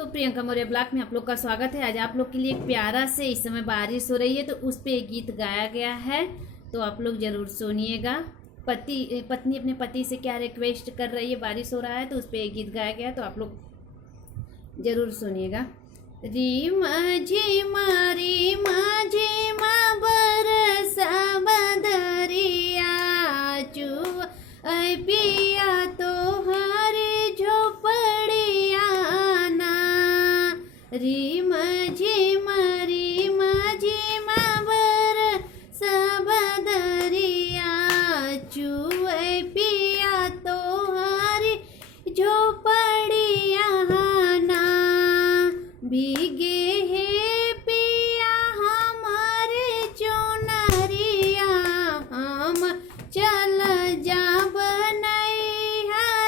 तो प्रियंका मौर्य ब्लॉग में आप लोग का स्वागत है। आज आप लोग के लिए एक प्यारा से, इस समय बारिश हो रही है तो उस पे एक गीत गाया गया है, तो आप लोग जरूर सुनिएगा। पत्नी अपने पति से क्या रिक्वेस्ट कर रही है, बारिश हो रहा है तो उस पे एक गीत गाया गया है, तो आप लोग जरूर सुनिएगा। रीमा झीमा बरसा बदरिया चुआ पिया तो हरे झोपड़िया ना। रीमा झीमा बरसा बदरिया चुआ पिया तो हरे झोपड़िया ना। भीगे है पिया हमारे चुनरिया हम चल जाब नैहरवाना।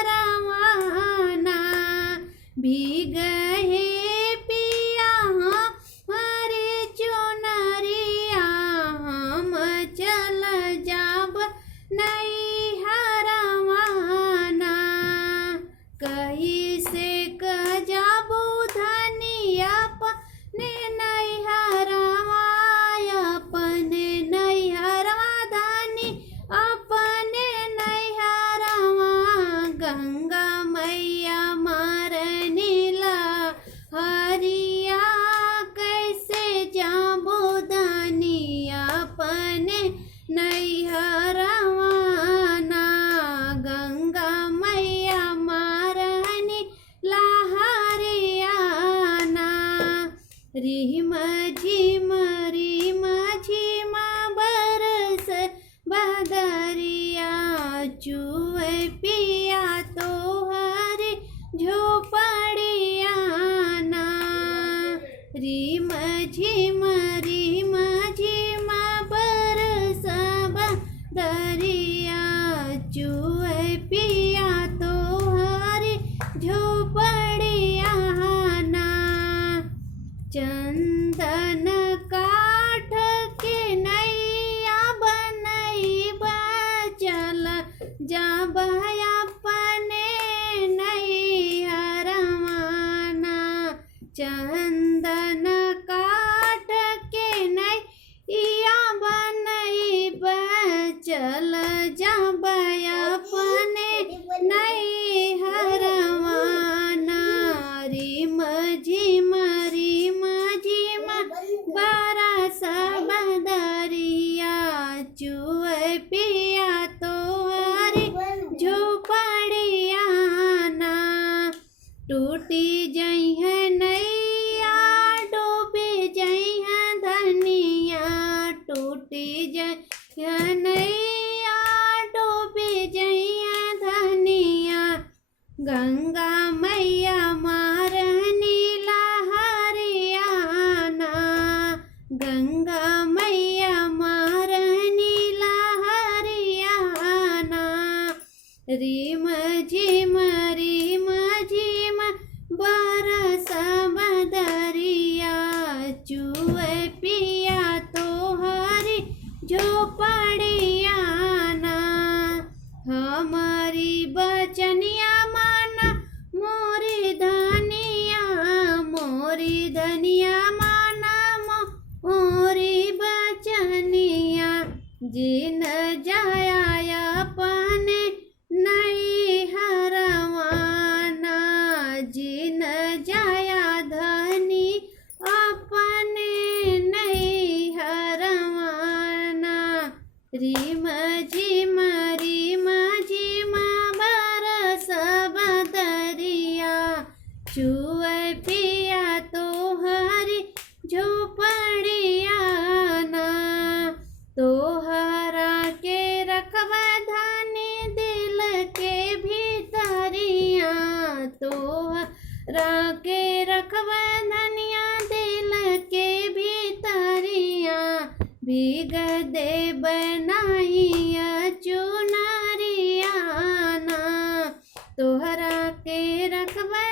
भीग है पिया हमारे चुनरिया हम चल जाब नैहरवाना। कहीं से जाबू धनिया अपने नैहरवा, अपने नैहरवा धनी अपने नैहरवा। गंगा मैया मारनीला हरिया कैसे जाबू धनिया अपने नैहरवा ना। गंगा मैया मारनी लहरियाना। रीमा झीमा बरस बदरिया चुए पिया तो हरे झोपड़िया ना। रीमा झीमा बरस बदरिया चुए पिया तो हरे झोपड़िया ना। चंदन काठ के नैया बनैबा चल जाब अपने नैहरवाना। चंदन काठ के नैया बनैबा चल जाब अपने नैहरवाना। रीमा झीमा बरस बदरिया चुए पिया तो हरे झोपड़िया ना। टूटी जई है नैया डूबे जई है धनिया। टूटी जई है नैया डूबे जई है धनिया। गंगा मैया मारनी लहरियाना। गंगा मैया मारनी लहरियाना। रीमा झीमा बरस बदरिया चुए पिया तो हरे झोपड़िया ना। हमारी बचनिया माना मोरी धनिया माना मोरी बचनिया। जिन जाया अपने नैहरवाना। जिन जाया धनी अपने नैहरवाना। रीमा झीमा बरस बदरिया चुए पिया तो हरे झोपड़िया ना। तोहरा के रखवा धनी दिल के भीतरिया। तोहरा के रखवा धनिया दिल के भीतरिया। भीग दे बनाइया चुनरिया ना। तोहरा के रखवा